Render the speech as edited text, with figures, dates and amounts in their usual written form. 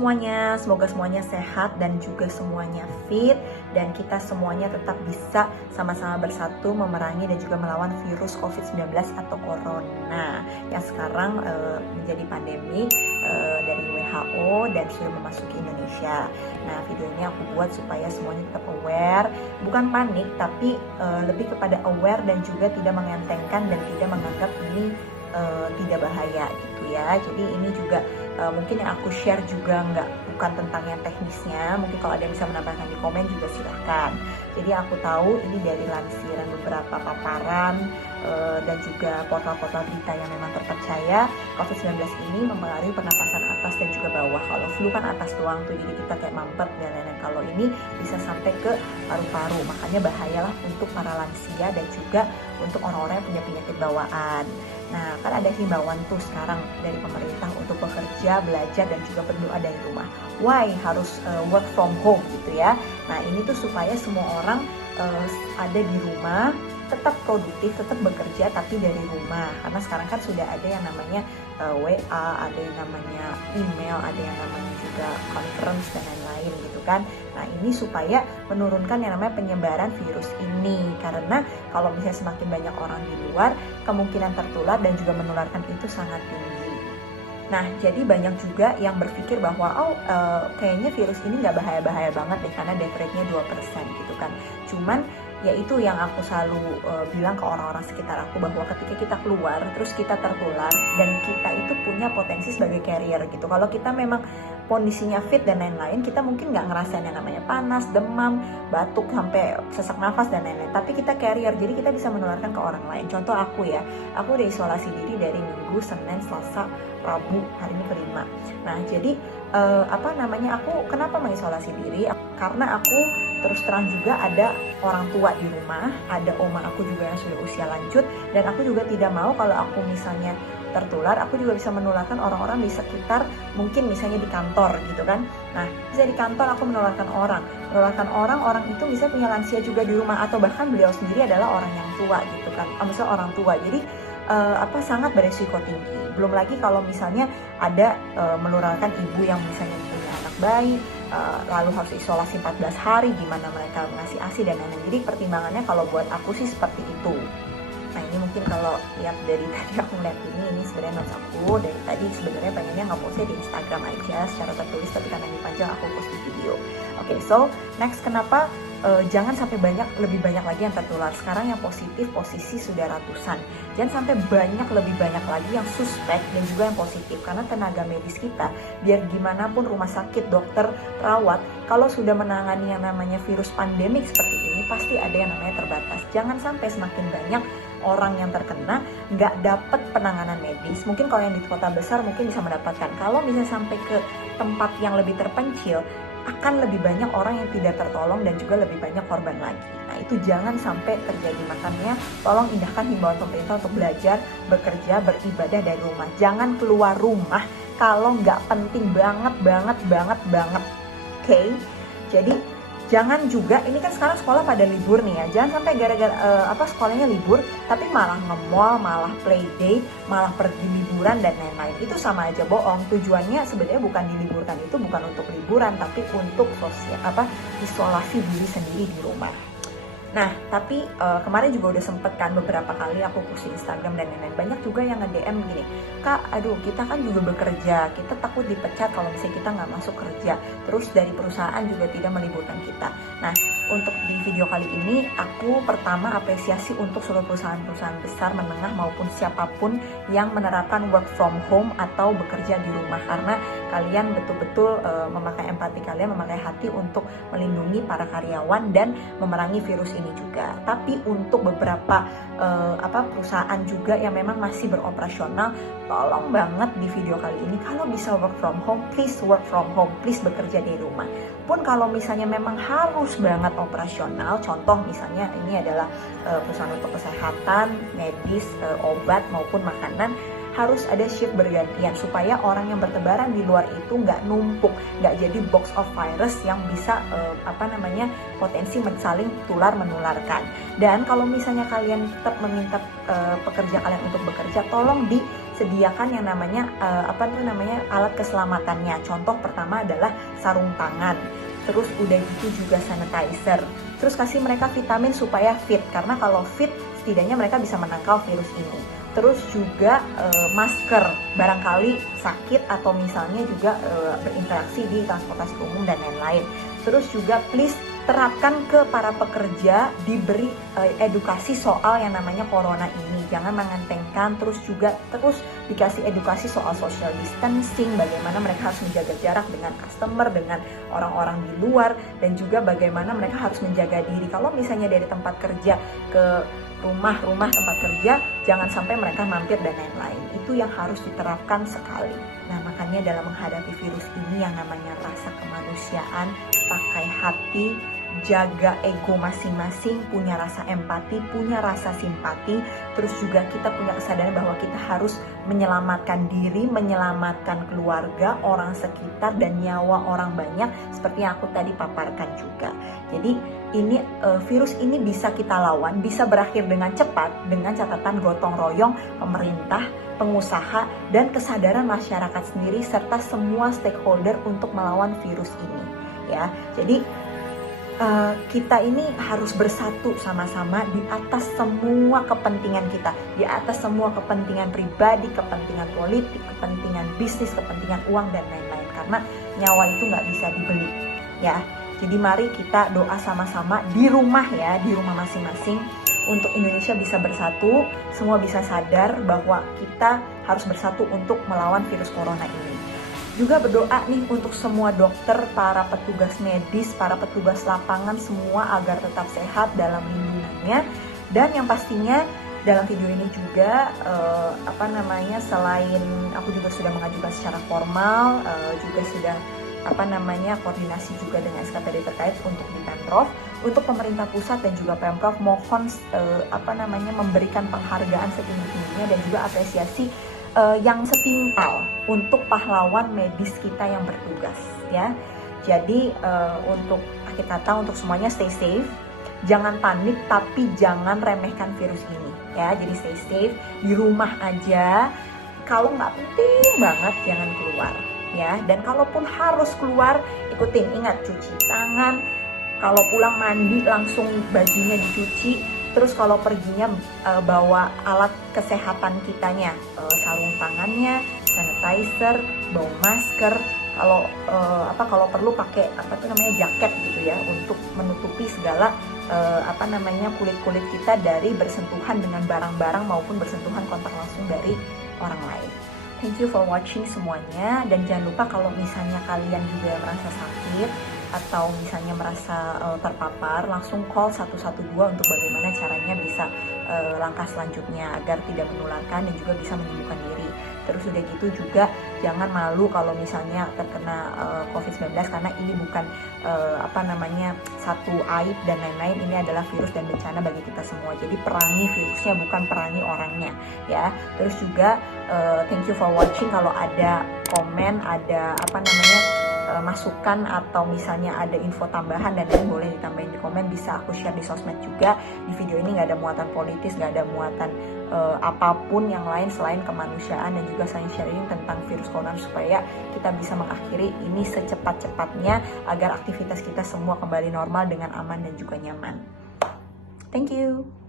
semuanya, semoga semuanya sehat dan juga semuanya fit dan kita semuanya tetap bisa sama-sama bersatu memerangi dan juga melawan virus COVID-19 atau Corona yang sekarang menjadi pandemi dari WHO dan sudah memasuki Indonesia. Nah, video ini aku buat supaya semuanya tetap aware, bukan panik tapi lebih kepada aware dan juga tidak mengentengkan dan tidak menganggap ini tidak bahaya gitu ya. Jadi ini juga mungkin yang aku share juga bukan tentang yang teknisnya. Mungkin kalau ada yang bisa menambahkan di komen juga silahkan. Jadi aku tahu ini dari lansiran beberapa paparan dan juga portal-portal berita yang memang terpercaya, COVID-19 ini mempengaruhi pernapasan atas dan juga bawah. Kalau flu kan atas doang tuh, jadi kita kayak mampet dan lain-lain. Kalau ini bisa sampai ke paru-paru, makanya bahayalah untuk para lansia dan juga untuk orang-orang yang punya penyakit bawaan. Nah, kan ada himbauan tuh sekarang dari pemerintah untuk bekerja, belajar, dan juga berdoa dari rumah. Why harus work from home gitu ya? Nah, ini tuh supaya semua orang ada di rumah, tetap produktif, tetap bekerja, tapi dari rumah. Karena sekarang kan sudah ada yang namanya WA, ada yang namanya email, ada yang namanya juga conference, dan lain-lain gitu kan. Nah, ini supaya menurunkan yang namanya penyebaran virus ini. Karena kalau misalnya semakin banyak orang di luar, kemungkinan tertular dan juga menularkan itu sangat tinggi. Nah, jadi banyak juga yang berpikir bahwa kayaknya virus ini nggak bahaya-bahaya banget deh karena death rate-nya 2% gitu kan. Cuman ya itu yang aku selalu bilang ke orang-orang sekitar aku, bahwa ketika kita keluar terus kita tertular dan kita itu punya potensi sebagai carrier gitu. Kalau kita memang kondisinya fit dan lain-lain, kita mungkin nggak ngerasain yang namanya panas, demam, batuk, sampai sesak nafas dan lain-lain, tapi kita carrier, jadi kita bisa menularkan ke orang lain. Contoh aku ya, aku udah isolasi diri dari Minggu, Senin, Selasa, Rabu, hari ini kelima. Nah, jadi aku kenapa mengisolasi diri? Karena aku terus terang juga ada orang tua di rumah, ada oma aku juga yang sudah usia lanjut, dan aku juga tidak mau kalau aku misalnya tertular, aku juga bisa menularkan orang-orang di sekitar, mungkin misalnya di kantor gitu kan. Nah, bisa di kantor aku menularkan orang itu bisa punya lansia juga di rumah, atau bahkan beliau sendiri adalah orang yang tua gitu kan, misalnya orang tua. Jadi sangat beresiko tinggi. Belum lagi kalau misalnya ada menularkan ibu yang misalnya punya anak bayi, lalu harus isolasi 14 hari, gimana mereka ngasih ASI dan lain-lain. Jadi pertimbangannya kalau buat aku sih seperti itu. Nah, ini mungkin kalau lihat dari tadi aku ngeliat ini sebenarnya notes aku dari tadi. Sebenarnya pengennya nge-postnya di Instagram aja secara tertulis, tapi karena ini panjang aku post di video. Oke, so next, kenapa jangan sampai lebih banyak lagi yang tertular. Sekarang yang positif posisi sudah ratusan, jangan sampai lebih banyak lagi yang suspek dan juga yang positif. Karena tenaga medis kita, biar gimana pun rumah sakit, dokter, perawat, kalau sudah menangani yang namanya virus pandemik seperti ini, pasti ada yang namanya terbatas. Jangan sampai semakin banyak orang yang terkena nggak dapat penanganan medis. Mungkin kalau yang di kota besar mungkin bisa mendapatkan, kalau misalnya sampai ke tempat yang lebih terpencil, akan lebih banyak orang yang tidak tertolong dan juga lebih banyak korban lagi. Nah, itu jangan sampai terjadi. Makanya tolong indahkan himbauan pemerintah untuk belajar, bekerja, beribadah dari rumah. Jangan keluar rumah kalau nggak penting banget. Oke? Jadi jangan juga, ini kan sekarang sekolah pada libur nih ya, jangan sampai gara-gara sekolahnya libur tapi malah nge-mall, malah play date, malah pergi liburan dan lain-lain. Itu sama aja bohong. Tujuannya sebenarnya bukan diliburkan, itu bukan untuk liburan tapi untuk isolasi diri sendiri di rumah. Nah, tapi kemarin juga udah sempet kan beberapa kali aku post di Instagram dan lain-lain. Banyak juga yang nge-DM gini, Kak, aduh kita kan juga bekerja, kita takut dipecat kalau misalnya kita nggak masuk kerja. Terus dari perusahaan juga tidak meliburkan kita. Nah, untuk di video kali ini, aku pertama apresiasi untuk seluruh perusahaan-perusahaan besar, menengah, maupun siapapun yang menerapkan work from home atau bekerja di rumah. Karena kalian betul-betul memakai empati kalian, memakai hati untuk melindungi para karyawan dan memerangi virus ini juga. Tapi untuk beberapa perusahaan juga yang memang masih beroperasional, tolong banget di video kali ini, kalau bisa work from home, please work from home, please bekerja di rumah. Pun kalau misalnya memang harus banget operasional, contoh misalnya ini adalah perusahaan untuk kesehatan, medis, obat maupun makanan, harus ada shift bergantian supaya orang yang bertebaran di luar itu nggak numpuk, nggak jadi box of virus yang bisa potensi saling tular menularkan. Dan kalau misalnya kalian tetap meminta pekerja kalian untuk bekerja, tolong sediakan yang namanya alat keselamatannya. Contoh pertama adalah sarung tangan, terus udah gitu juga sanitizer, terus kasih mereka vitamin supaya fit, karena kalau fit setidaknya mereka bisa menangkal virus ini. Terus juga masker, barangkali sakit atau misalnya juga berinteraksi di transportasi umum dan lain-lain. Terus juga please terapkan ke para pekerja, diberi edukasi soal yang namanya corona ini. Jangan mengentengkan, terus dikasih edukasi soal social distancing, bagaimana mereka harus menjaga jarak dengan customer, dengan orang-orang di luar, dan juga bagaimana mereka harus menjaga diri. Kalau misalnya dari tempat kerja ke rumah tempat kerja, jangan sampai mereka mampir dan lain-lain. Itu yang harus diterapkan sekali. Nah, makanya dalam menghadapi virus ini yang namanya rasa kemanusiaan, pakai hati, jaga ego masing-masing, punya rasa empati, punya rasa simpati, terus juga kita punya kesadaran bahwa kita harus menyelamatkan diri, menyelamatkan keluarga, orang sekitar, dan nyawa orang banyak seperti yang aku tadi paparkan juga. Jadi ini virus ini bisa kita lawan, bisa berakhir dengan cepat dengan catatan gotong royong pemerintah, pengusaha, dan kesadaran masyarakat sendiri serta semua stakeholder untuk melawan virus ini. Ya, jadi kita ini harus bersatu sama-sama di atas semua kepentingan kita, di atas semua kepentingan pribadi, kepentingan politik, kepentingan bisnis, kepentingan uang, dan lain-lain. Karena nyawa itu nggak bisa dibeli, ya. Jadi mari kita doa sama-sama di rumah ya, di rumah masing-masing, untuk Indonesia bisa bersatu, semua bisa sadar bahwa kita harus bersatu untuk melawan virus corona ini. Juga berdoa nih untuk semua dokter, para petugas medis, para petugas lapangan semua agar tetap sehat dalam lindungannya. Dan yang pastinya dalam video ini juga selain aku juga sudah mengajukan secara formal, juga sudah koordinasi juga dengan SKPD terkait untuk di Pemprov, untuk pemerintah pusat dan juga Pemprov mohon memberikan penghargaan setinggi-tingginya dan juga apresiasi yang setimpal untuk pahlawan medis kita yang bertugas ya. Jadi untuk akhir kata untuk semuanya stay safe, jangan panik tapi jangan remehkan virus ini ya. Jadi stay safe di rumah aja, kalau nggak penting banget jangan keluar ya. Dan kalaupun harus keluar, ingat cuci tangan, kalau pulang mandi langsung bajunya dicuci. Terus kalau perginya bawa alat kesehatan kitanya, sarung tangannya, sanitizer, bawa masker. Kalau perlu pakai jaket gitu ya, untuk menutupi segala kulit-kulit kita dari bersentuhan dengan barang-barang maupun bersentuhan kontak langsung dari orang lain. Thank you for watching semuanya, dan jangan lupa kalau misalnya kalian juga merasa sakit atau misalnya merasa terpapar, langsung call 112 untuk bagaimana caranya bisa langkah selanjutnya agar tidak menularkan dan juga bisa menyembuhkan diri. Terus udah gitu juga jangan malu kalau misalnya terkena COVID-19, karena ini bukan satu aib dan lain-lain. Ini adalah virus dan bencana bagi kita semua. Jadi perangi virusnya, bukan perangi orangnya ya. Terus juga thank you for watching. Kalau ada komen, ada masukan atau misalnya ada info tambahan dan lain, boleh ditambahin di komen, bisa aku share di sosmed juga. Di video ini nggak ada muatan politis, nggak ada muatan apapun yang lain selain kemanusiaan dan juga saling sharing tentang virus corona supaya kita bisa mengakhiri ini secepat-cepatnya agar aktivitas kita semua kembali normal dengan aman dan juga nyaman. Thank you.